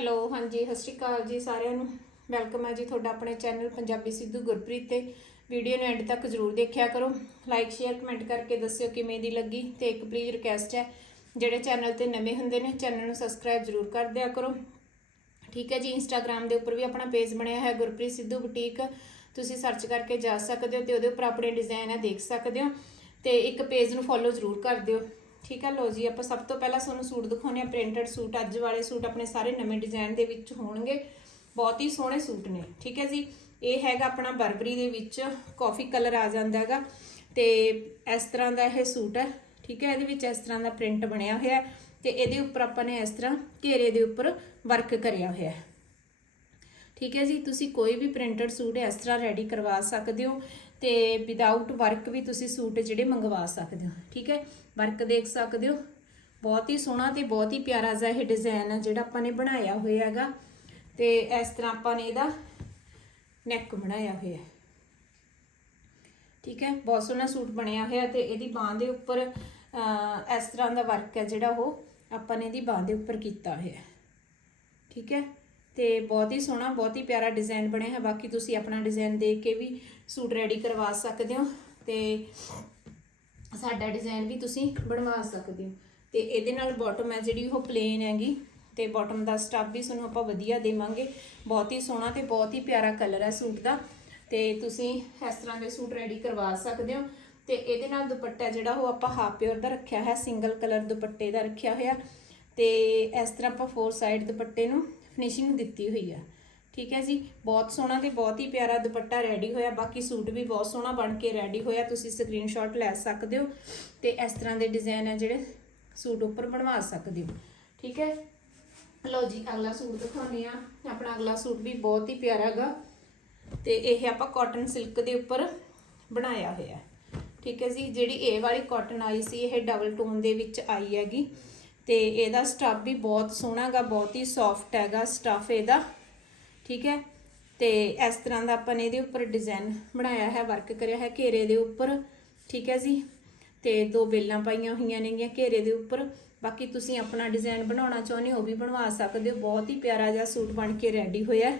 Hello, ਹਾਂਜੀ, ਸਤਿ ਸ਼੍ਰੀ ਅਕਾਲ ਜੀ ਸਾਰਿਆਂ ਨੂੰ। ਵੈਲਕਮ ਹੈ ਜੀ ਤੁਹਾਡਾ ਆਪਣੇ ਚੈਨਲ ਪੰਜਾਬੀ ਸਿੱਧੂ ਗੁਰਪ੍ਰੀਤ ਤੇ। ਵੀਡੀਓ ਨੂੰ ਐਂਡ ਤੱਕ ਜਰੂਰ ਦੇਖਿਆ ਕਰੋ। ਲਾਈਕ ਸ਼ੇਅਰ ਕਮੈਂਟ ਕਰਕੇ ਦੱਸਿਓ ਕਿਵੇਂ ਦੀ ਲੱਗੀ ਤੇ ਇੱਕ ਪਲੀਜ਼ ਰਿਕਵੈਸਟ ਹੈ, ਜਿਹੜੇ ਚੈਨਲ ਤੇ ਨਵੇਂ ਹੁੰਦੇ ਨੇ, ਚੈਨਲ ਨੂੰ ਸਬਸਕ੍ਰਾਈਬ ਜਰੂਰ ਕਰ ਦਿਆ ਕਰੋ। ਠੀਕ ਹੈ ਜੀ ਇੰਸਟਾਗ੍ਰam ਦੇ ਉੱਪਰ ਵੀ ਆਪਣਾ ਪੇਜ ਬਣਿਆ ਹੈ ਗੁਰਪ੍ਰੀਤ ਸਿੱਧੂ ਬੁਟੀਕ ਤੁਸੀਂ ਸਰਚ ਕਰਕੇ ਜਾ ਸਕਦੇ ਹੋ ਤੇ ਉਹਦੇ ਉੱਪਰ ਆਪਣੇ ਡਿਜ਼ਾਈਨ ਹੈ, ਦੇਖ ਸਕਦੇ ਹੋ। ਤੇ ਇੱਕ ਪੇਜ ਨੂੰ ਫੋਲੋ ਜਰੂਰ ਕਰ ਦਿਓ। ਠੀਕ ਹੈ ਲੋ ਜੀ, ਆਪਾਂ ਸਭ ਤੋਂ ਪਹਿਲਾਂ ਤੁਹਾਨੂੰ ਸੂਟ ਦਿਖਾਉਣੇ ਆ, ਪ੍ਰਿੰਟਡ ਸੂਟ, ਅੱਜ ਵਾਲੇ ਸੂਟ ਆਪਣੇ ਸਾਰੇ ਨਵੇਂ ਡਿਜ਼ਾਈਨ ਦੇ ਵਿੱਚ ਹੋਣਗੇ। ਬਹੁਤ ਹੀ ਸੋਹਣੇ ਸੂਟ ਨੇ, ਠੀਕ ਹੈ ਜੀ। ਇਹ ਹੈਗਾ ਆਪਣਾ ਬਰਬਰੀ ਦੇ ਵਿੱਚ ਕਾਫੀ ਕਲਰ ਆ ਜਾਂਦਾ ਹੈਗਾ ਤੇ ਇਸ ਤਰ੍ਹਾਂ ਦਾ ਇਹ ਸੂਟ ਹੈ, ਠੀਕ ਹੈ, ਇਹਦੇ ਵਿੱਚ ਇਸ ਤਰ੍ਹਾਂ ਦਾ ਪ੍ਰਿੰਟ ਬਣਿਆ ਹੋਇਆ ਹੈ ਤੇ ਇਹਦੇ ਉੱਪਰ ਆਪਾਂ ਨੇ ਇਸ ਤਰ੍ਹਾਂ ਘੇਰੇ ਦੇ ਉੱਪਰ ਵਰਕ ਕਰਿਆ ਹੋਇਆ ਹੈ। ਠੀਕ ਹੈ ਜੀ, ਤੁਸੀਂ ਕੋਈ ਵੀ ਪ੍ਰਿੰਟਡ ਸੂਟ ਇਸ ਤਰ੍ਹਾਂ ਰੈਡੀ ਕਰਵਾ ਸਕਦੇ ਹੋ। ਤੇ ਵਿਦਆਊਟ ਵਰਕ ਵੀ ਤੁਸੀਂ ਸੂਟ ਜਿਹੜੇ ਮੰਗਵਾ ਸਕਦੇ ਹੋ, ਠੀਕ ਹੈ? ਵਰਕ ਦੇਖ ਸਕਦੇ ਹੋ। ਬਹੁਤ ਹੀ ਸੋਹਣਾ ਤੇ ਬਹੁਤ ਹੀ ਪਿਆਰਾ ਜਿਹਾ ਇਹ ਡਿਜ਼ਾਈਨ ਹੈ ਜਿਹੜਾ ਆਪਾਂ ਨੇ ਬਣਾਇਆ ਹੋਇਆ ਹੈਗਾ। ਤੇ ਇਸ ਤਰ੍ਹਾਂ ਆਪਾਂ ਨੇ ਇਹਦਾ ਨੈਕ ਬਣਾਇਆ ਹੋਇਆ ਹੈ। ਠੀਕ ਹੈ? ਬਹੁਤ ਸੋਹਣਾ ਸੂਟ ਬਣਿਆ ਹੋਇਆ ਤੇ ਇਹਦੀ ਬਾਹ ਦੇ ਉੱਪਰ ਇਸ ਤਰ੍ਹਾਂ ਦਾ ਵਰਕ ਹੈ ਜਿਹੜਾ ਉਹ ਆਪਾਂ ਨੇ ਇਹਦੀ ਬਾਹ ਦੇ ਉੱਪਰ ਕੀਤਾ ਹੋਇਆ ਠੀਕ ਹੈ? ਤੇ ਬਹੁਤ ਹੀ ਸੋਹਣਾ, ਬਹੁਤ ਹੀ ਪਿਆਰਾ ਡਿਜ਼ਾਈਨ ਬਣਿਆ ਹੈ। ਬਾਕੀ ਤੁਸੀਂ ਆਪਣਾ ਡਿਜ਼ਾਈਨ ਦੇਖ ਕੇ ਵੀ ਸੂਟ ਰੈਡੀ ਕਰਵਾ ਸਕਦੇ ਹੋ ਤੇ ਸਾਡਾ ਡਿਜ਼ਾਈਨ ਵੀ ਤੁਸੀਂ ਬਣਵਾ ਸਕਦੇ ਹੋ। ਤੇ ਇਹਦੇ ਨਾਲ ਬਾਟਮ ਹੈ ਜਿਹੜੀ ਉਹ ਪਲੇਨ ਹੈਗੀ ਤੇ ਬਾਟਮ ਦਾ ਸਟੱਫ ਵੀ ਤੁਹਾਨੂੰ ਆਪਾਂ ਵਧੀਆ ਦੇਵਾਂਗੇ। ਬਹੁਤ ਹੀ ਸੋਹਣਾ ਤੇ ਬਹੁਤ ਹੀ ਪਿਆਰਾ ਕਲਰ ਹੈ ਸੂਟ ਦਾ ਤੇ ਤੁਸੀਂ ਇਸ ਤਰ੍ਹਾਂ ਦੇ ਸੂਟ ਰੈਡੀ ਕਰਵਾ ਸਕਦੇ ਹੋ। ਤੇ ਇਹਦੇ ਨਾਲ ਦੁਪੱਟਾ ਜਿਹੜਾ ਉਹ ਆਪਾਂ ਹਾਫ ਪਿਓਰ ਦਾ ਰੱਖਿਆ ਹੈ ਸਿੰਗਲ ਕਲਰ ਦੁਪੱਟੇ ਦਾ ਰੱਖਿਆ ਹੋਇਆ ਤੇ ਇਸ ਤਰ੍ਹਾਂ ਆਪਾਂ ਫੋਰ ਸਾਈਡ ਦੁਪੱਟੇ ਨੂੰ ਫਿਨਿਸ਼ਿੰਗ ਦਿੱਤੀ ਹੋਈ ਆ। ਠੀਕ ਹੈ ਜੀ? ਬਹੁਤ ਸੋਹਣਾ ਤੇ ਬਹੁਤ ਹੀ ਪਿਆਰਾ ਦੁਪੱਟਾ ਰੈਡੀ ਹੋਇਆ। ਬਾਕੀ ਸੂਟ ਵੀ ਬਹੁਤ ਸੋਹਣਾ ਬਣ ਕੇ ਰੈਡੀ ਹੋਇਆ। ਤੁਸੀਂ ਸਕਰੀਨਸ਼ਾਟ ਲੈ ਸਕਦੇ ਹੋ ਤੇ ਇਸ ਤਰ੍ਹਾਂ ਦੇ ਡਿਜ਼ਾਈਨ ਹੈ ਜਿਹੜੇ ਸੂਟ ਉੱਪਰ ਬਣਵਾ ਸਕਦੇ ਹੋ। ਠੀਕ ਹੈ? ਲਓ ਜੀ, ਅਗਲਾ ਸੂਟ ਦਿਖਾਉਂਦੇ ਆ ਆਪਣਾ ਅਗਲਾ ਸੂਟ ਵੀ ਬਹੁਤ ਹੀ ਪਿਆਰਾ ਹੈਗਾ ਤੇ ਇਹ ਆਪਾਂ ਕਾਟਨ ਸਿਲਕ ਦੇ ਉੱਪਰ ਬਣਾਇਆ ਹੋਇਆ। ਠੀਕ ਹੈ ਜੀ? ਜਿਹੜੀ ਇਹ ਵਾਲੀ ਕਾਟਨ ਆਈ ਸੀ, ਇਹ ਡਬਲ ਟੋਨ ਦੇ ਵਿੱਚ ਆਈ ਹੈਗੀ। ਤੇ ਇਹਦਾ ਸਟੱਫ ਵੀ ਬਹੁਤ ਸੋਹਣਾ ਹੈਗਾ ਬਹੁਤ ਹੀ ਸੌਫਟ ਹੈਗਾ ਸਟੱਫ ਇਹਦਾ, ਠੀਕ ਹੈ? ਤੇ ਇਸ ਤਰ੍ਹਾਂ ਦਾ ਆਪਾਂ ਨੇ ਇਹਦੇ ਉੱਪਰ ਡਿਜ਼ਾਈਨ ਬਣਾਇਆ ਹੈ ਵਰਕ ਕਰਿਆ ਹੈ ਘੇਰੇ ਦੇ ਉੱਪਰ, ਠੀਕ ਹੈ ਜੀ? ਤੇ ਦੋ ਬੇਲਾਂ ਪਾਈਆਂ ਹੋਈਆਂ ਨੇਗੀਆਂ ਘੇਰੇ ਦੇ ਉੱਪਰ, ਬਾਕੀ ਤੁਸੀਂ ਆਪਣਾ ਡਿਜ਼ਾਈਨ ਬਣਾਉਣਾ ਚਾਹੁੰਦੇ ਹੋ ਉਹ ਵੀ ਬਣਵਾ ਸਕਦੇ ਹੋ, ਬਹੁਤ ਹੀ ਪਿਆਰਾ ਜਿਹਾ ਸੂਟ ਬਣ ਕੇ ਰੈਡੀ ਹੋਇਆ ਹੈ।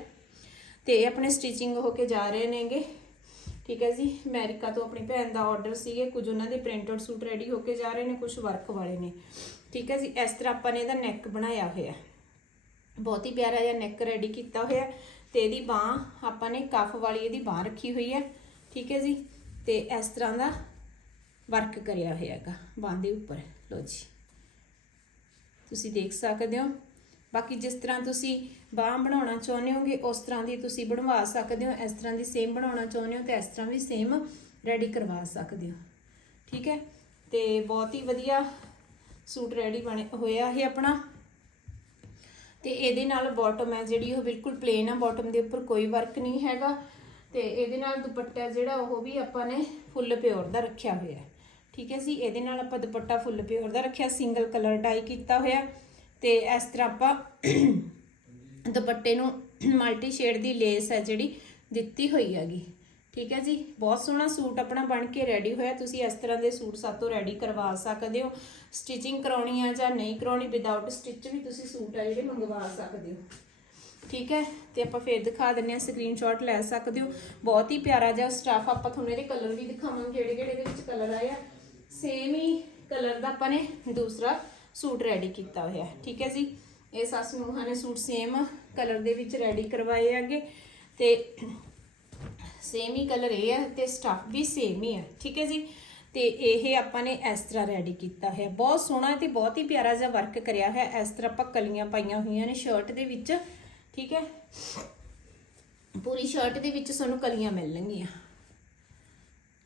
ਤੇ ਇਹ ਆਪਣੇ ਸਟਿਚਿੰਗ ਹੋ ਕੇ ਜਾ ਰਹੇ ਨੇਗੇ, ਠੀਕ ਹੈ ਜੀ? ਅਮਰੀਕਾ ਤੋਂ ਆਪਣੀ ਭੈਣ ਦਾ ਆਰਡਰ ਸੀਗੇ, ਕੁਝ ਉਹਨਾਂ ਦੇ ਪ੍ਰਿੰਟਡ ਸੂਟ ਰੈਡੀ ਹੋ ਕੇ ਜਾ ਰਹੇ ਨੇ, ਕੁਝ ਵਰਕ ਵਾਲੇ ਨੇ। ਠੀਕ ਹੈ ਜੀ, ਇਸ ਤਰ੍ਹਾਂ ਆਪਾਂ ਨੇ ਇਹਦਾ ਨੈਕ ਬਣਾਇਆ ਹੋਇਆ। ਬਹੁਤ ਹੀ ਪਿਆਰਾ ਜਿਹਾ ਨੈਕ ਰੈਡੀ ਕੀਤਾ ਹੋਇਆ। ਹੈ ਤੇ ਇਹਦੀ ਬਾਹ ਆਪਾਂ ਨੇ ਕਫ ਵਾਲੀ ਇਹਦੀ ਬਾਹ ਰੱਖੀ ਹੋਈ ਹੈ। ਠੀਕ ਹੈ ਜੀ, ਤੇ ਇਸ ਤਰ੍ਹਾਂ ਦਾ ਵਰਕ ਕਰਿਆ ਹੋਇਆ ਹੈਗਾ, ਬਾਹ ਦੇ ਉੱਪਰ। ਲੋ ਜੀ। ਤੁਸੀਂ ਦੇਖ ਸਕਦੇ ਹੋ। ਬਾਕੀ ਜਿਸ ਤਰ੍ਹਾਂ ਤੁਸੀਂ ਬਾਹ ਬਣਾਉਣਾ ਚਾਹੁੰਦੇ ਹੋਗੇ, ਉਸ ਤਰ੍ਹਾਂ ਦੀ ਤੁਸੀਂ ਬਣਵਾ ਸਕਦੇ ਹੋ। ਇਸ ਤਰ੍ਹਾਂ ਦੀ ਸੇਮ ਬਣਾਉਣਾ ਚਾਹੁੰਦੇ ਹੋ, ਤੇ ਇਸ ਤਰ੍ਹਾਂ ਵੀ ਸੇਮ ਰੈਡੀ ਕਰਵਾ ਸਕਦੇ ਹੋ। ਠੀਕ ਹੈ, ਤੇ ਬਹੁਤ ਹੀ ਵਧੀਆ ਸੂਟ ਰੈਡੀ ਬਣੇ ਹੋਇਆ ਇਹ ਆਪਣਾ। ਤੇ ਇਹਦੇ ਨਾਲ ਬਾਟਮ ਹੈ ਜਿਹੜੀ ਉਹ ਬਿਲਕੁਲ ਪਲੇਨ ਆ ਬਾਟਮ ਦੇ ਉੱਪਰ ਕੋਈ ਵਰਕ ਨਹੀਂ ਹੈਗਾ। ਤੇ ਇਹਦੇ ਨਾਲ ਦੁਪੱਟਾ ਜਿਹੜਾ ਉਹ ਵੀ ਆਪਾਂ ਨੇ ਫੁੱਲ ਪਿਓਰ ਦਾ ਰੱਖਿਆ ਹੋਇਆ ਠੀਕ ਹੈ ਜੀ, ਇਹਦੇ ਨਾਲ ਆਪਾਂ ਦੁਪੱਟਾ ਫੁੱਲ ਪਿਓਰ ਦਾ ਰੱਖਿਆ ਸਿੰਗਲ ਕਲਰ ਡਾਈ ਕੀਤਾ ਹੋਇਆ। ਤੇ ਇਸ ਤਰ੍ਹਾਂ ਆਪਾਂ ਦੁਪੱਟੇ ਨੂੰ ਮਲਟੀ ਸ਼ੇਡ ਦੀ ਲੇਸ ਹੈ ਜਿਹੜੀ ਦਿੱਤੀ ਹੋਈ ਹੈਗੀ। ਠੀਕ ਹੈ ਜੀ, ਬਹੁਤ ਸੋਹਣਾ ਸੂਟ ਆਪਣਾ ਬਣ ਕੇ ਰੈਡੀ ਹੋਇਆ। ਤੁਸੀਂ ਇਸ ਤਰ੍ਹਾਂ ਦੇ ਸੂਟ ਸਾਤੋਂ ਰੈਡੀ ਕਰਵਾ ਸਕਦੇ ਹੋ। ਸਟਿਚਿੰਗ ਕਰਾਉਣੀ ਆ ਜਾਂ ਨਹੀਂ ਕਰਾਉਣੀ ਵਿਦਆਊਟ ਸਟਿਚ ਵੀ ਤੁਸੀਂ ਸੂਟ ਆ ਜਿਹੜੇ ਮੰਗਵਾ ਸਕਦੇ ਹੋ। ਠੀਕ ਹੈ, ਤੇ ਆਪਾਂ ਫੇਰ ਦਿਖਾ ਦਿੰਨੇ ਆ ਸਕਰੀਨਸ਼ਾਟ ਲੈ ਸਕਦੇ ਹੋ। ਬਹੁਤ ਹੀ ਪਿਆਰਾ ਜਿਹਾ ਸਟਾਫ ਆਪਾਂ ਤੁਹਾਨੂੰ ਇਹਦੇ ਕਲਰ ਵੀ ਦਿਖਾਵਾਂਗੇ ਜਿਹੜੇ ਜਿਹੜੇ ਦੇ ਵਿੱਚ ਕਲਰ ਆਏ ਆ ਸੇਮ ਹੀ ਕਲਰ ਦਾ ਆਪਾਂ ਨੇ ਦੂਸਰਾ ਸੂਟ ਰੈਡੀ ਕੀਤਾ ਹੋਇਆ। ਠੀਕ ਹੈ ਜੀ, ਇਹ ਸੱਸ ਨੂੰਹਾਂ ਨੇ ਸੂਟ ਸੇਮ ਕਲਰ ਦੇ ਵਿੱਚ ਰੈਡੀ ਕਰਵਾਏ ਹੈਗੇ। ਤੇ ਸੇਮ ਹੀ ਕਲਰ ਇਹ ਹੈ ਤੇ ਸਟਫ ਵੀ ਸੇਮ ਹੀ ਹੈ ਠੀਕ ਹੈ ਜੀ? ਤੇ ਇਹ ਆਪਾਂ ਨੇ ਇਸ ਤਰ੍ਹਾਂ ਰੈਡੀ ਕੀਤਾ ਹੈ ਬਹੁਤ ਸੋਹਣਾ ਤੇ ਬਹੁਤ ਹੀ ਪਿਆਰਾ ਜਿਹਾ ਵਰਕ ਕਰਿਆ ਹੈ ਇਸ ਤਰ੍ਹਾਂ ਆਪਾਂ ਕਲੀਆਂ ਪਾਈਆਂ ਹੋਈਆਂ ਨੇ ਸ਼ਰਟ ਦੇ ਵਿੱਚ, ਠੀਕ ਹੈ? ਪੂਰੀ ਸ਼ਰਟ ਦੇ ਵਿੱਚ ਸਾਨੂੰ ਕਲੀਆਂ ਮਿਲਣਗੀਆਂ।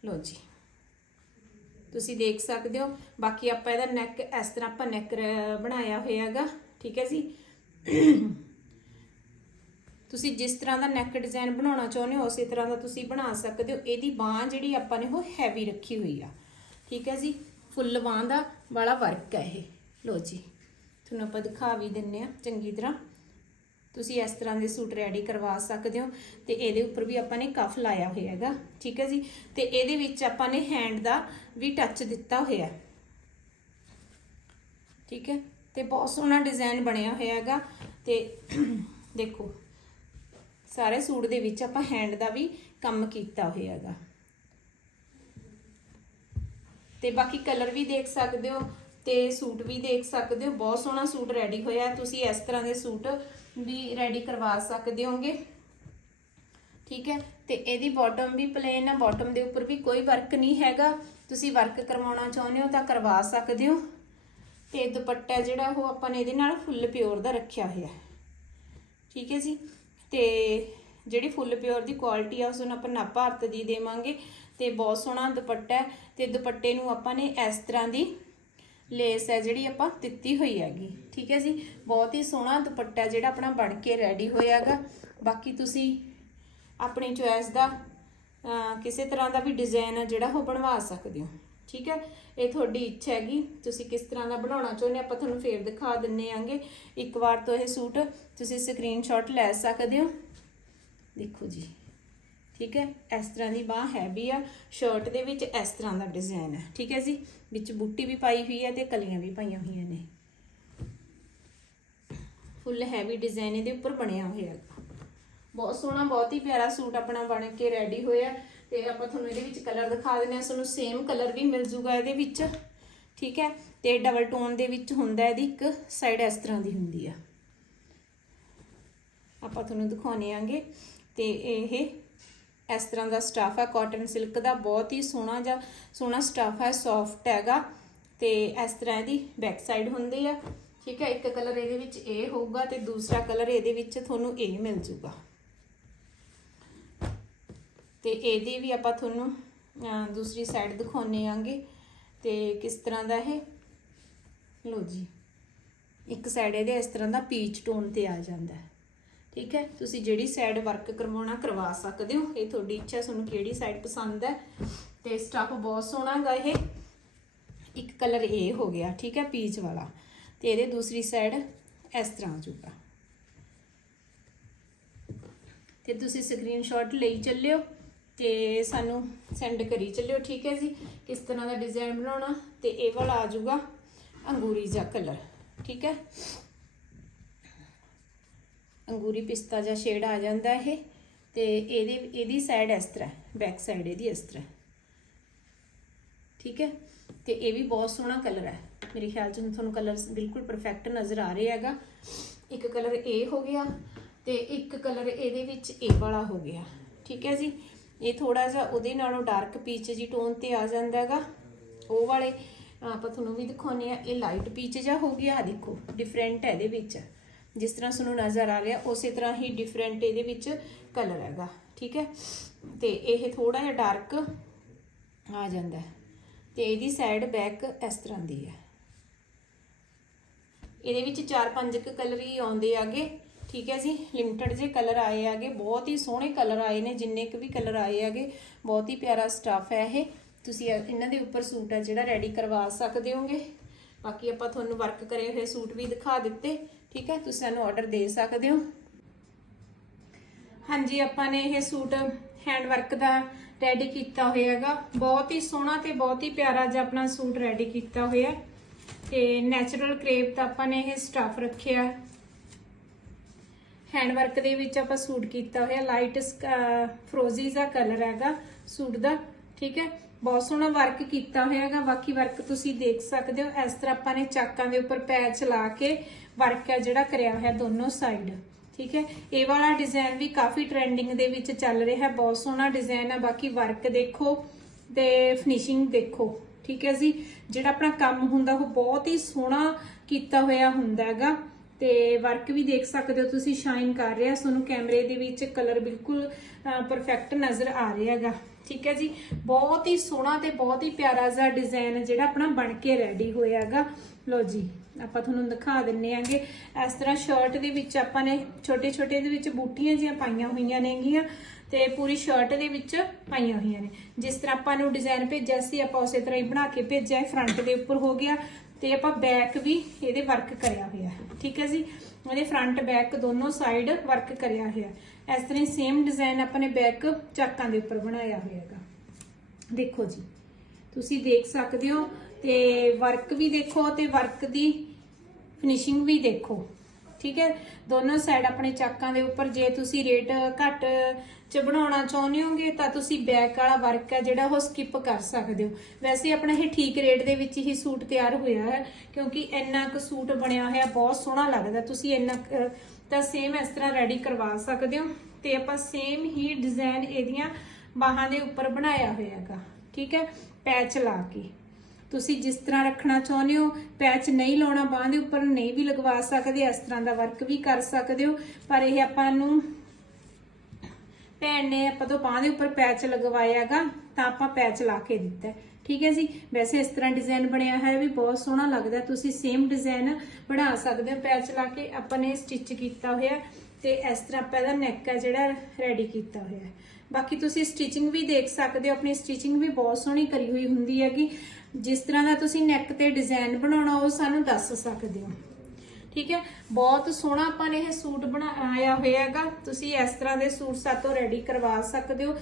ਲੋ ਜੀ। ਤੁਸੀਂ ਦੇਖ ਸਕਦੇ ਹੋ। ਬਾਕੀ ਆਪਾਂ ਇਹਦਾ ਨੈਕ ਇਸ ਤਰ੍ਹਾਂ ਆਪਾਂ ਨੈਕ ਬਣਾਇਆ ਹੋਇਆ ਹੈਗਾ, ਠੀਕ ਹੈ ਜੀ? ਤੁਸੀਂ ਜਿਸ ਤਰ੍ਹਾਂ ਦਾ ਨੈਕ ਡਿਜ਼ਾਈਨ ਬਣਾਉਣਾ ਚਾਹੁੰਦੇ ਹੋ, ਉਸੇ ਤਰ੍ਹਾਂ ਦਾ ਤੁਸੀਂ ਬਣਾ ਸਕਦੇ ਹੋ। ਇਹਦੀ ਬਾਹ ਜਿਹੜੀ ਆਪਾਂ ਨੇ, ਉਹ ਹੈਵੀ ਰੱਖੀ ਹੋਈ ਆ। ਠੀਕ ਹੈ ਜੀ? ਫੁੱਲ ਬਾਹ ਦਾ ਵਾਲਾ ਵਰਕ ਹੈ ਇਹ। ਲੋ ਜੀ, ਤੁਹਾਨੂੰ ਆਪਾਂ ਦਿਖਾ ਵੀ ਦਿੰਨੇ ਆ ਚੰਗੀ ਤਰ੍ਹਾਂ। ਤੁਸੀਂ ਇਸ ਤਰ੍ਹਾਂ ਦੇ ਸੂਟ ਰੈਡੀ ਕਰਵਾ ਸਕਦੇ ਹੋ ਤੇ ਇਹਦੇ ਉੱਪਰ ਵੀ ਆਪਾਂ ਨੇ ਕਫ ਲਾਇਆ ਹੋਇਆ ਹੈਗਾ। ਠੀਕ ਹੈ ਜੀ? ਤੇ ਇਹਦੇ ਵਿੱਚ ਆਪਾਂ ਨੇ ਹੈਂਡ ਦਾ ਵੀ ਟੱਚ ਦਿੱਤਾ ਹੋਇਆ। ਠੀਕ ਹੈ? ਤੇ ਬਹੁਤ ਸੋਹਣਾ ਡਿਜ਼ਾਈਨ ਬਣਿਆ ਹੋਇਆ ਹੈਗਾ। ਤੇ ਦੇਖੋ ਸਾਰੇ ਸੂਟ ਦੇ ਵਿੱਚ ਆਪਾਂ ਹੈਂਡ ਦਾ ਵੀ ਕੰਮ ਕੀਤਾ ਹੋਇਆ ਹੈਗਾ। ਤੇ ਬਾਕੀ ਕਲਰ ਵੀ ਦੇਖ ਸਕਦੇ ਹੋ ਤੇ ਸੂਟ ਵੀ ਦੇਖ ਸਕਦੇ ਹੋ। ਬਹੁਤ ਸੋਹਣਾ ਸੂਟ ਰੈਡੀ ਹੋਇਆ। ਤੁਸੀਂ ਇਸ ਤਰ੍ਹਾਂ ਦੇ ਸੂਟ ਵੀ ਰੈਡੀ ਕਰਵਾ ਸਕਦੇ ਹੋਗੇ ਠੀਕ ਹੈ। ਤੇ ਇਹਦੀ ਬਾਟਮ ਵੀ ਪਲੇਨ ਆ। ਬਾਟਮ ਦੇ ਉੱਪਰ ਵੀ ਕੋਈ ਵਰਕ ਨਹੀਂ ਹੈਗਾ। ਤੁਸੀਂ ਵਰਕ ਕਰਵਾਉਣਾ ਚਾਹੁੰਦੇ ਹੋ ਤਾਂ ਕਰਵਾ ਸਕਦੇ ਹੋ। ਤੇ ਦੁਪੱਟਾ ਜਿਹੜਾ ਉਹ ਆਪਾਂ ਨੇ ਇਹਦੇ ਨਾਲ ਫੁੱਲ ਪਿਓਰ ਦਾ ਰੱਖਿਆ ਹੋਇਆ। ਠੀਕ ਹੈ ਜੀ। ਤੇ ਜਿਹੜੀ ਫੁੱਲ ਪਿਓਰ ਦੀ ਕੁਆਲਿਟੀ ਆ, ਉਸ ਨੂੰ ਆਪਾਂ ਨਾ ਭਾਰਤ ਦੀ ਦੇਵਾਂਗੇ ਤੇ ਬਹੁਤ ਸੋਹਣਾ ਦੁਪੱਟਾ ਹੈ ਤੇ ਦੁਪੱਟੇ ਨੂੰ ਆਪਾਂ ਨੇ ਇਸ ਤਰ੍ਹਾਂ ਦੀ ਲੇਸ ਹੈ ਜਿਹੜੀ ਆਪਾਂ ਦਿੱਤੀ ਹੋਈ ਹੈਗੀ। ਠੀਕ ਹੈ ਜੀ? ਬਹੁਤ ਹੀ ਸੋਹਣਾ ਦੁਪੱਟਾ ਜਿਹੜਾ ਆਪਣਾ ਬਣ ਕੇ ਰੈਡੀ ਹੋਇਆਗਾ ਬਾਕੀ ਤੁਸੀਂ ਆਪਣੀ ਚੋਇਸ ਦਾ ਕਿਸੇ ਤਰ੍ਹਾਂ ਦਾ ਵੀ ਡਿਜ਼ਾਈਨ ਹੈ ਜਿਹੜਾ ਉਹ ਬਣਵਾ ਸਕਦੇ ਹੋ। ਠੀਕ ਹੈ? ਇਹ ਤੁਹਾਡੀ ਇੱਛਾ ਹੈਗੀ। ਤੁਸੀਂ ਕਿਸ ਤਰ੍ਹਾਂ ਦਾ ਬਣਾਉਣਾ ਚਾਹੁੰਦੇ ਆਪਾਂ ਤੁਹਾਨੂੰ ਫੇਰ ਦਿਖਾ ਦਿੰਨੇ ਆਂਗੇ। ਇੱਕ ਵਾਰ ਤੋਂ ਇਹ ਸੂਟ ਤੁਸੀਂ ਸਕਰੀਨਸ਼ਾਟ ਲੈ ਸਕਦੇ ਹੋ। ਦੇਖੋ ਜੀ। ਠੀਕ ਹੈ? ਇਸ ਤਰ੍ਹਾਂ ਦੀ ਬਾਹ ਹੈਵੀ ਆ। ਸ਼ਰਟ ਦੇ ਵਿੱਚ ਇਸ ਤਰ੍ਹਾਂ ਦਾ ਡਿਜ਼ਾਈਨ ਹੈ। ਠੀਕ ਹੈ ਜੀ? ਵਿੱਚ ਬੂਟੀ ਵੀ ਪਾਈ ਹੋਈ ਹੈ ਤੇ ਕਲੀਆਂ ਵੀ ਪਾਈਆਂ ਹੋਈਆਂ ਨੇ। ਫੁੱਲ ਹੈਵੀ ਡਿਜ਼ਾਈਨ ਇਹਦੇ ਉੱਪਰ ਬਣਿਆ ਹੋਇਆ ਹੈ ਬਹੁਤ ਸੋਹਣਾ, ਬਹੁਤ ਹੀ ਪਿਆਰਾ ਸੂਟ ਆਪਣਾ ਬਣ ਕੇ ਰੈਡੀ ਹੋਇਆ। ਤੇ ਆਪਾਂ ਤੁਹਾਨੂੰ ਇਹਦੇ ਵਿੱਚ ਕਲਰ ਦਿਖਾ ਦਿੰਦੇ ਹਾਂ ਤੁਹਾਨੂੰ ਸੇਮ ਕਲਰ ਵੀ ਮਿਲ ਜੂਗਾ ਇਹਦੇ ਵਿੱਚ, ਠੀਕ ਹੈ? ਤੇ ਡਬਲ ਟੋਨ ਦੇ ਵਿੱਚ ਹੁੰਦਾ ਇਹਦੀ ਇੱਕ ਸਾਈਡ ਇਸ ਤਰ੍ਹਾਂ ਦੀ ਹੁੰਦੀ ਆ। ਆਪਾਂ ਤੁਹਾਨੂੰ ਦਿਖਾਉਣੇ ਆਂਗੇ ਤੇ ਇਹ ਇਸ ਤਰ੍ਹਾਂ ਦਾ ਸਟਾਫ ਹੈ ਕਾਟਨ ਸਿਲਕ ਦਾ ਬਹੁਤ ਹੀ ਸੋਹਣਾ ਜਿਹਾ, ਸੋਹਣਾ ਸਟਾਫ ਹੈ ਸੌਫਟ ਹੈਗਾ ਤੇ ਇਸ ਤਰ੍ਹਾਂ ਇਹਦੀ ਬੈਕ ਸਾਈਡ ਹੁੰਦੀ ਆ, ਠੀਕ ਹੈ? ਇੱਕ ਕਲਰ ਇਹਦੇ ਵਿੱਚ ਇਹ ਹੋਊਗਾ ਤੇ ਦੂਸਰਾ ਕਲਰ ਇਹਦੇ ਵਿੱਚ ਤੁਹਾਨੂੰ ਇਹ ਮਿਲ ਜੂਗਾ। ਤੇ ਇਹਦੀ ਵੀ ਆਪਾਂ ਤੁਹਾਨੂੰ ਦੂਸਰੀ ਸਾਈਡ ਦਿਖਾਉਣੇ ਆਂਗੇ। ਤੇ ਕਿਸ ਤਰ੍ਹਾਂ ਦਾ ਇਹ? ਲੋ ਜੀ, ਇੱਕ ਸਾਈਡ ਇਹਦੇ ਇਸ ਤਰ੍ਹਾਂ ਦਾ ਪੀਚ ਟੋਨ ਤੇ ਆ ਜਾਂਦਾ ਹੈ। ਠੀਕ ਹੈ? ਤੁਸੀਂ ਜਿਹੜੀ ਸਾਈਡ ਵਰਕ ਕਰਵਾਉਣਾ, ਕਰਵਾ ਸਕਦੇ ਹੋ। ਇਹ ਤੁਹਾਡੀ ਇੱਛਾ ਤੁਹਾਨੂੰ ਕਿਹੜੀ ਸਾਈਡ ਪਸੰਦ ਹੈ। ਤੇ ਸਟੱਫ ਬਹੁਤ ਸੋਹਣਾ ਗਾ ਇਹ। ਇੱਕ ਕਲਰ ਇਹ ਹੋ ਗਿਆ, ਠੀਕ ਹੈ ਪੀਚ ਵਾਲਾ। ਤੇ ਇਹਦੇ ਦੂਸਰੀ ਸਾਈਡ ਇਸ ਤਰ੍ਹਾਂ ਆ ਜੂਗਾ ਤੇ ਤੁਸੀਂ ਸਕਰੀਨਸ਼ਾਟ ਲਈ ਚੱਲਿਓ। ਤੇ ਸਾਨੂੰ ਸੈਂਡ ਕਰੀ ਚੱਲਿਓ, ਠੀਕ ਹੈ ਜੀ? ਕਿਸ ਤਰ੍ਹਾਂ ਦਾ ਡਿਜ਼ਾਈਨ ਬਣਾਉਣਾ? ਤੇ ਇਹ ਵਾਲਾ ਆ ਜਾਊਗਾ ਅੰਗੂਰੀ ਜਾਂ ਕਲਰ ਠੀਕ ਹੈ? ਅੰਗੂਰੀ ਪਿਸਤਾ ਜਾਂ ਸ਼ੇਡ ਆ ਜਾਂਦਾ ਇਹ, ਤੇ ਇਹਦੇ, ਇਹਦੀ ਸਾਈਡ ਇਸ ਤਰ੍ਹਾਂ ਬੈਕ ਸਾਈਡ ਇਹਦੀ ਇਸ ਤਰ੍ਹਾਂ, ਠੀਕ ਹੈ? ਤੇ ਇਹ ਵੀ ਬਹੁਤ ਸੋਹਣਾ ਕਲਰ ਹੈ। ਮੇਰੇ ਖਿਆਲ ਚ ਤੁਹਾਨੂੰ ਕਲਰ ਬਿਲਕੁਲ ਪਰਫੈਕਟ ਨਜ਼ਰ ਆ ਰਿਹਾ ਹੈਗਾ। ਇੱਕ ਕਲਰ ਇਹ ਹੋ ਗਿਆ ਤੇ ਇੱਕ ਕਲਰ ਇਹਦੇ ਵਿੱਚ ਇਹ ਵਾਲਾ ਹੋ ਗਿਆ, ਠੀਕ ਹੈ ਜੀ? ਇਹ ਥੋੜਾ ਜਿਹਾ ਉਹਦੇ ਨਾਲੋਂ ਡਾਰਕ ਪੀਚ ਜੀ ਟੋਨ ਤੇ ਆ ਜਾਂਦਾ ਹੈਗਾ। ਉਹ ਵਾਲੇ, ਆਪਾਂ ਤੁਹਾਨੂੰ ਵੀ ਦਿਖਾਉਨੇ ਆ ਇਹ ਲਾਈਟ ਪੀਚ ਜਿਹਾ ਹੋ ਗਿਆ। ਆ ਦੇਖੋ ਡਿਫਰੈਂਟ ਹੈ ਇਹਦੇ ਵਿੱਚ। ਜਿਸ ਤਰ੍ਹਾਂ ਤੁਹਾਨੂੰ ਨਜ਼ਰ ਆ ਰਿਹਾ ਉਸੇ ਤਰ੍ਹਾਂ ਹੀ ਡਿਫਰੈਂਟ ਇਹਦੇ ਵਿੱਚ ਕਲਰ ਹੈਗਾ, ਠੀਕ ਹੈ? ਤੇ ਇਹ ਥੋੜਾ ਜਿਹਾ ਡਾਰਕ ਆ ਜਾਂਦਾ ਹੈ। ਤੇ ਇਹਦੀ ਸਾਈਡ ਬੈਕ ਇਸ ਤਰ੍ਹਾਂ ਦੀ ਹੈ। ਇਹਦੇ ਵਿੱਚ 4-5 ਕੁ ਕਲਰ ਹੀ ਆਉਂਦੇ ਆਗੇ ਠੀਕ ਹੈ ਜੀ ਲਿਮਟਿਡ ਜੇ ਕਲਰ ਆਏ ਆਗੇ ਬਹੁਤ ਹੀ ਸੋਹਣੇ ਕਲਰ ਆਏ ਨੇ, ਜਿੰਨੇ ਕੁ ਵੀ ਕਲਰ ਆਏ ਆਗੇ ਬਹੁਤ ਹੀ ਪਿਆਰਾ ਸਟਫ ਹੈ ਇਹ। ਤੁਸੀਂ ਇਹਨਾਂ ਦੇ ਉੱਪਰ ਸੂਟ ਹੈ ਜਿਹੜਾ ਰੈਡੀ ਕਰਵਾ ਸਕਦੇ ਹੋਗੇ। ਬਾਕੀ ਆਪਾਂ ਤੁਹਾਨੂੰ ਵਰਕ ਕਰੇ ਹੋਏ ਸੂਟ ਵੀ ਦਿਖਾ ਦਿੱਤੇ, ਠੀਕ ਹੈ, ਤੁਸੀਂ ਸਾਨੂੰ ਆਰਡਰ ਦੇ ਸਕਦੇ ਹੋ। ਹਾਂਜੀ, ਆਪਾਂ ਨੇ ਇਹ ਸੂਟ ਹੈਂਡ ਵਰਕ ਦਾ ਰੈਡੀ ਕੀਤਾ ਹੋਇਆ ਹੈਗਾ। ਬਹੁਤ ਹੀ ਸੋਹਣਾ ਤੇ ਬਹੁਤ ਹੀ ਪਿਆਰਾ ਜਿਹਾ ਆਪਣਾ ਸੂਟ ਰੈਡੀ ਕੀਤਾ ਹੋਇਆ ਹੈ। ਤੇ ਨੈਚੁਰਲ ਕ੍ਰੇਪ ਦਾ ਆਪਾਂ ਨੇ ਇਹ ਸਟਫ ਰੱਖਿਆ ਹੈਂਡ ਵਰਕ ਦੇ ਵਿੱਚ ਆਪਾਂ ਸੂਟ ਕੀਤਾ ਹੋਇਆ ਲਾਈਟ ਫਰੋਜ਼ੀ ਦਾ ਕਲਰ ਹੈਗਾ ਸੂਟ ਦਾ, ਠੀਕ ਹੈ? ਬਹੁਤ ਸੋਹਣਾ ਵਰਕ ਕੀਤਾ ਹੋਇਆ ਹੈਗਾ, ਬਾਕੀ ਵਰਕ ਤੁਸੀਂ ਦੇਖ ਸਕਦੇ ਹੋ, ਇਸ ਤਰ੍ਹਾਂ ਆਪਾਂ ਨੇ ਚਾਕਾਂ ਦੇ ਉੱਪਰ ਪੈਚ ਲਾ ਕੇ ਵਰਕ ਹੈ ਜਿਹੜਾ ਕਰਿਆ ਹੋਇਆ ਦੋਨੋਂ ਸਾਈਡ ਠੀਕ ਹੈ? ਇਹ ਵਾਲਾ ਡਿਜ਼ਾਈਨ ਵੀ ਕਾਫੀ ਟ੍ਰੈਂਡਿੰਗ ਦੇ ਵਿੱਚ ਚੱਲ ਰਿਹਾ, ਬਹੁਤ ਸੋਹਣਾ ਡਿਜ਼ਾਈਨ ਹੈ, ਬਾਕੀ ਵਰਕ ਦੇਖੋ ਤੇ ਫਿਨਿਸ਼ਿੰਗ ਦੇਖੋ, ਠੀਕ ਹੈ ਜੀ? ਜਿਹੜਾ ਆਪਣਾ ਕੰਮ ਹੁੰਦਾ, ਉਹ ਬਹੁਤ ਹੀ ਸੋਹਣਾ ਕੀਤਾ ਹੋਇਆ ਹੁੰਦਾ ਹੈਗਾ। ਤੇ ਵਰਕ ਵੀ ਦੇਖ ਸਕਦੇ ਹੋ ਤੁਸੀਂ, ਸ਼ਾਈਨ ਕਰ ਰਿਹਾ। ਤੁਹਾਨੂੰ ਕੈਮਰੇ ਦੇ ਵਿੱਚ ਕਲਰ ਬਿਲਕੁਲ ਪਰਫੈਕਟ ਨਜ਼ਰ ਆ ਰਿਹਾ ਹੈਗਾ। ਠੀਕ ਹੈ ਜੀ? ਬਹੁਤ ਹੀ ਸੋਹਣਾ ਤੇ ਬਹੁਤ ਹੀ ਪਿਆਰਾ ਜਿਹਾ ਡਿਜ਼ਾਈਨ ਜਿਹੜਾ ਆਪਣਾ ਬਣ ਕੇ ਰੈਡੀ ਹੋਇਆ ਹੈਗਾ। ਲੋ ਜੀ, ਆਪਾਂ ਤੁਹਾਨੂੰ ਦਿਖਾ ਦਿੰਨੇ ਆਂਗੇ। ਇਸ ਤਰ੍ਹਾਂ ਸ਼ਰਟ ਦੇ ਵਿੱਚ ਆਪਾਂ ਨੇ ਛੋਟੇ ਛੋਟੇ ਦੇ ਵਿੱਚ ਬੂਟੀਆਂ ਜੀਆਂ ਪਾਈਆਂ ਹੋਈਆਂ ਨੇਗੀਆਂ ਤੇ ਪੂਰੀ ਸ਼ਰਟ ਦੇ ਵਿੱਚ ਪਾਈਆਂ ਹੋਈਆਂ ਨੇ। ਜਿਸ ਤਰ੍ਹਾਂ ਆਪਾਂ ਨੂੰ ਡਿਜ਼ਾਈਨ ਭੇਜਿਆ ਸੀ, ਆਪਾਂ ਉਸੇ ਤਰ੍ਹਾਂ ਹੀ ਬਣਾ ਕੇ ਭੇਜਿਆ ਫਰੰਟ ਦੇ ਉੱਪਰ ਹੋ ਗਿਆ। ਤੇ ਆਪਾਂ ਬੈਕ ਵੀ ਇਹਦੇ ਵਰਕ ਕਰਿਆ ਹੋਇਆ ਠੀਕ ਹੈ ਜੀ? ਇਹਦੇ ਫਰੰਟ ਬੈਕ ਦੋਨੋਂ ਸਾਈਡ ਵਰਕ ਕਰਿਆ ਹੋਇਆ ਇਸ ਤਰ੍ਹਾਂ ਸੇਮ ਡਿਜ਼ਾਈਨ ਆਪਾਂ ਨੇ ਬੈਕ ਚਾਕਾਂ ਦੇ ਉੱਪਰ ਬਣਾਇਆ ਹੋਇਆ ਹੈਗਾ। ਦੇਖੋ ਜੀ, ਤੁਸੀਂ ਦੇਖ ਸਕਦੇ ਹੋ ਤੇ ਵਰਕ ਵੀ ਦੇਖੋ ਤੇ ਵਰਕ ਦੀ ਫਿਨਿਸ਼ਿੰਗ ਵੀ ਦੇਖੋ। ਠੀਕ ਹੈ? ਦੋਨੋਂ ਸਾਈਡ ਆਪਣੇ ਚਾਕਾਂ ਦੇ ਉੱਪਰ ਜੇ ਤੁਸੀਂ ਰੇਟ ਘੱਟ ਚ ਬਣਾਉਣਾ ਚਾਹੁੰਦੇ ਹੋਗੇ ਤਾਂ ਤੁਸੀਂ ਬੈਕ ਵਾਲਾ ਵਰਕ ਹੈ ਜਿਹੜਾ ਉਹ ਸਕਿਪ ਕਰ ਸਕਦੇ ਹੋ। ਵੈਸੇ ਆਪਣਾ ਇਹ ਠੀਕ ਰੇਟ ਦੇ ਵਿੱਚ ਹੀ ਸੂਟ ਤਿਆਰ ਹੋਇਆ ਹੈ ਕਿਉਂਕਿ ਇੰਨਾ ਕੁ ਸੂਟ ਬਣਿਆ ਹੋਇਆ ਬਹੁਤ ਸੋਹਣਾ ਲੱਗਦਾ। ਤੁਸੀਂ ਇੰਨਾ ਕੁ, ਤਾਂ ਸੇਮ ਇਸ ਤਰ੍ਹਾਂ ਰੈਡੀ ਕਰਵਾ ਸਕਦੇ ਹੋ ਤੇ ਆਪਾਂ ਸੇਮ ਹੀ ਡਿਜ਼ਾਈਨ ਇਹਦੀਆਂ ਬਾਹਾਂ ਦੇ ਉੱਪਰ ਬਣਾਇਆ ਹੋਇਆ ਹੈਗਾ। ਠੀਕ ਹੈ? ਪੈਚ ਲਾ ਕੇ। ਤੁਸੀਂ ਜਿਸ ਤਰ੍ਹਾਂ ਰੱਖਣਾ ਚਾਹੁੰਦੇ ਹੋ, ਪੈਚ ਨਹੀਂ ਲਾਉਣਾ ਬਾਹਾਂ ਦੇ ਉੱਪਰ, ਨਹੀਂ ਵੀ ਲਗਵਾ ਸਕਦੇ, ਇਸ ਤਰ੍ਹਾਂ ਦਾ ਵਰਕ ਵੀ ਕਰ ਸਕਦੇ ਹੋ। ਪਰ ਇਹ ਆਪਾਂ ਨੂੰ ਭੈਣ ਨੇ ਆਪਾਂ ਤੋਂ ਬਾਹਾਂ ਦੇ ਉੱਪਰ ਪੈਚ ਲਗਵਾਇਆਗਾ, ਤਾਂ ਆਪਾਂ ਪੈਚ ਲਾ ਕੇ ਦਿੱਤਾ ਠੀਕ ਹੈ ਜੀ? ਵੈਸੇ ਇਸ ਤਰ੍ਹਾਂ ਡਿਜ਼ਾਈਨ ਬਣਿਆ ਹੈ ਵੀ ਬਹੁਤ ਸੋਹਣਾ ਲੱਗਦਾ ਤੁਸੀਂ ਸੇਮ ਡਿਜ਼ਾਈਨ ਬਣਾ ਸਕਦੇ ਹੋ, ਪੈਚ ਲਾ ਕੇ ਆਪਾਂ ਨੇ ਸਟਿਚ ਕੀਤਾ ਹੋਇਆ। ਤੇ ਇਸ ਤਰ੍ਹਾਂ ਆਪਾਂ ਇਹਦਾ ਨੈਕ ਹੈ ਜਿਹੜਾ ਰੈਡੀ ਕੀਤਾ ਹੋਇਆ ਬਾਕੀ ਤੁਸੀਂ ਸਟਿਚਿੰਗ ਵੀ ਦੇਖ ਸਕਦੇ ਹੋ, ਆਪਣੀ ਸਟਿਚਿੰਗ ਵੀ ਬਹੁਤ ਸੋਹਣੀ ਕਰੀ ਹੋਈ ਹੁੰਦੀ ਹੈ ਕਿ ਜਿਸ ਤਰ੍ਹਾਂ ਦਾ ਤੁਸੀਂ ਨੈਕ ਤੇ ਡਿਜ਼ਾਈਨ ਬਣਾਉਣਾ, ਉਹ ਸਾਨੂੰ ਦੱਸ ਸਕਦੇ ਹੋ। ਠੀਕ ਹੈ? ਬਹੁਤ ਸੋਹਣਾ ਆਪਾਂ ਨੇ ਇਹ ਸੂਟ ਬਣਾਇਆ ਹੋਇਆ ਹੈਗਾ ਤੁਸੀਂ ਇਸ ਤਰ੍ਹਾਂ ਦੇ ਸੂਟ ਸਾਤੋਂ ਰੈਡੀ ਕਰਵਾ ਸਕਦੇ ਹੋ।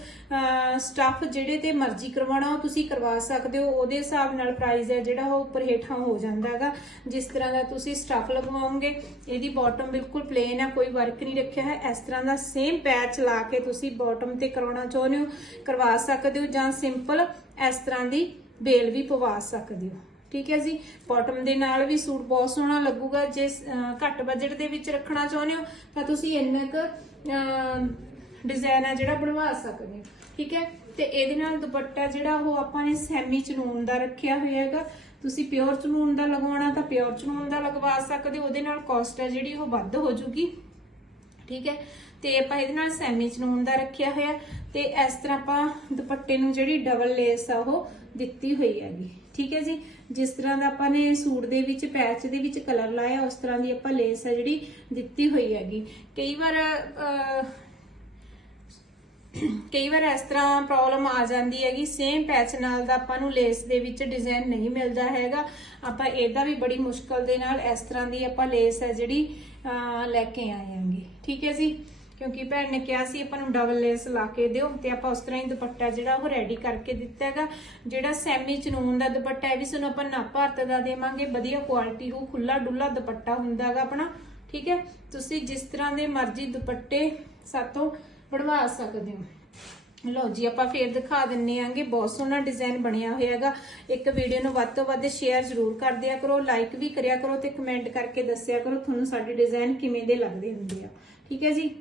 ਸਟੱਫ ਜਿਹੜੇ ਤੇ ਮਰਜ਼ੀ ਕਰਵਾਉਣਾ ਉਹ ਤੁਸੀਂ ਕਰਵਾ ਸਕਦੇ ਹੋ। ਉਹਦੇ ਹਿਸਾਬ ਨਾਲ ਪ੍ਰਾਈਸ ਹੈ ਜਿਹੜਾ ਉਹ ਉੱਪਰ ਹੇਠਾਂ ਹੋ ਜਾਂਦਾ ਹੈਗਾ ਜਿਸ ਤਰ੍ਹਾਂ ਦਾ ਤੁਸੀਂ ਸਟੱਫ ਲਗਵਾਉਂਗੇ ਇਹਦੀ ਬਾਟਮ ਬਿਲਕੁਲ ਪਲੇਨ ਹੈ, ਕੋਈ ਵਰਕ ਨਹੀਂ ਰੱਖਿਆ ਹੈ। ਇਸ ਤਰ੍ਹਾਂ ਦਾ ਸੇਮ ਪੈਚ ਲਾ ਕੇ ਤੁਸੀਂ ਬਾਟਮ ਤੇ ਕਰਾਉਣਾ ਚਾਹੁੰਦੇ ਹੋ, ਕਰਵਾ ਸਕਦੇ ਹੋ ਜਾਂ ਸਿੰਪਲ ਇਸ ਤਰ੍ਹਾਂ ਦੀ ਬੇਲ ਵੀ ਪਵਾ ਸਕਦੇ ਹੋ। ਠੀਕ ਹੈ ਜੀ? ਬਾਟਮ ਦੇ ਨਾਲ ਵੀ ਸੂਟ ਬਹੁਤ ਸੋਹਣਾ ਲੱਗੂਗਾ। ਜੇ ਘੱਟ ਬਜਟ ਦੇ ਵਿੱਚ ਰੱਖਣਾ ਚਾਹੁੰਦੇ ਹੋ, ਤਾਂ ਤੁਸੀਂ ਇੰਨਾ ਕੁ ਡਿਜ਼ਾਈਨ ਹੈ ਜਿਹੜਾ ਬਣਵਾ ਸਕਦੇ ਹੋ। ਠੀਕ ਹੈ? ਤੇ ਇਹਦੇ ਨਾਲ ਦੁਪੱਟਾ ਜਿਹੜਾ ਉਹ ਆਪਾਂ ਨੇ ਸੈਮੀ ਚਨੂਨ ਦਾ ਰੱਖਿਆ ਹੋਇਆ ਹੈਗਾ। ਤੁਸੀਂ ਪਿਓਰ ਚਨੂਨ ਦਾ ਲਗਵਾਉਣਾ ਤਾਂ ਪਿਓਰ ਚਨੂਨ ਦਾ ਲਗਵਾ ਸਕਦੇ ਹੋ। ਉਹਦੇ ਨਾਲ ਕਾਸਟ ਹੈ ਜਿਹੜੀ ਉਹ ਵੱਧ ਹੋ ਜੂਗੀ। ਠੀਕ ਹੈ? ਤੇ ਆਪਾਂ ਇਹਦੇ ਨਾਲ ਸੈਮੀ ਚਨੂਨ ਦਾ ਰੱਖਿਆ ਹੋਇਆ। ਤੇ ਇਸ ਤਰ੍ਹਾਂ ਆਪਾਂ ਦੁਪੱਟੇ ਨੂੰ ਜਿਹੜੀ ਡਬਲ ਲੇਸ ਆ ਉਹ ਦਿੱਤੀ ਹੋਈ ਹੈਗੀ। ਠੀਕ ਹੈ ਜੀ? ਜਿਸ ਤਰ੍ਹਾਂ ਦਾ ਆਪਾਂ ਨੇ ਸੂਟ ਦੇ ਵਿੱਚ, ਪੈਚ ਦੇ ਵਿੱਚ ਕਲਰ ਲਾਇਆ, ਉਸ ਤਰ੍ਹਾਂ ਦੀ ਆਪਾਂ ਲੇਸ ਹੈ ਜਿਹੜੀ ਦਿੱਤੀ ਹੋਈ ਹੈਗੀ। ਕਈ ਵਾਰ ਕਈ ਵਾਰ ਇਸ ਤਰ੍ਹਾਂ ਪ੍ਰੋਬਲਮ ਆ ਜਾਂਦੀ ਹੈਗੀ। ਸੇਮ ਪੈਚ ਨਾਲ ਦਾ ਆਪਾਂ ਨੂੰ ਲੇਸ ਦੇ ਵਿੱਚ ਡਿਜ਼ਾਈਨ ਨਹੀਂ ਮਿਲਦਾ ਹੈਗਾ। ਆਪਾਂ ਇਹਦਾ ਵੀ ਬੜੀ ਮੁਸ਼ਕਲ ਦੇ ਨਾਲ ਇਸ ਤਰ੍ਹਾਂ ਦੀ ਆਪਾਂ ਲੇਸ ਹੈ ਜਿਹੜੀ ਲੈ ਕੇ ਆਏ ਆਂਗੇ ਠੀਕ ਹੈ ਜੀ? ਕਿਉਂਕਿ ਭੈਣ ਨੇ ਕਿਹਾ ਸੀ ਆਪਾਂ ਨੂੰ ਡਬਲ ਲੇਸ ਲਾ ਕੇ ਦਿਓ ਤੇ ਆਪਾਂ ਉਸ ਤਰ੍ਹਾਂ ਹੀ ਦੁਪੱਟਾ ਜਿਹੜਾ ਉਹ ਰੈਡੀ ਕਰਕੇ ਦਿੱਤਾ ਹੈਗਾ। ਜਿਹੜਾ ਸੈਮੀ ਚਨੂਨ ਦਾ ਦੁਪੱਟਾ ਹੈ ਵੀ ਸਾਨੂੰ ਆਪਾਂ ਨਾ ਭਾਰਤ ਦਾ ਦੇਵਾਂਗੇ, ਵਧੀਆ ਕੁਆਲਿਟੀ ਉਹ ਖੁੱਲਾ ਡੁੱਲਾ ਦੁਪੱਟਾ ਹੁੰਦਾ ਹੈਗਾ ਆਪਣਾ, ਠੀਕ ਹੈ? ਤੁਸੀਂ ਜਿਸ ਤਰ੍ਹਾਂ ਦੇ ਮਰਜ਼ੀ ਦੁਪੱਟੇ ਸਾਤੋਂ ਬਣਵਾ ਸਕਦੇ ਹੋ। ਲਓ ਜੀ, ਆਪਾਂ ਫੇਰ ਦਿਖਾ ਦਿੰਨੇ ਆਂਗੇ, ਬਹੁਤ ਸੋਹਣਾ ਡਿਜ਼ਾਈਨ ਬਣਿਆ ਹੋਇਆ ਹੈਗਾ। ਇੱਕ ਵੀਡੀਓ ਨੂੰ ਵੱਧ ਤੋਂ ਵੱਧ ਸ਼ੇਅਰ ਜ਼ਰੂਰ ਕਰ ਦਿਆ ਕਰੋ ਲਾਈਕ ਵੀ ਕਰਿਆ ਕਰੋ ਤੇ ਕਮੈਂਟ ਕਰਕੇ ਦੱਸਿਆ ਕਰੋ, ਤੁਹਾਨੂੰ ਸਾਡੇ ਡਿਜ਼ਾਈਨ ਕਿਵੇਂ ਦੇ ਲੱਗਦੇ ਹੁੰਦੇ ਆ। ਠੀਕ ਹੈ ਜੀ?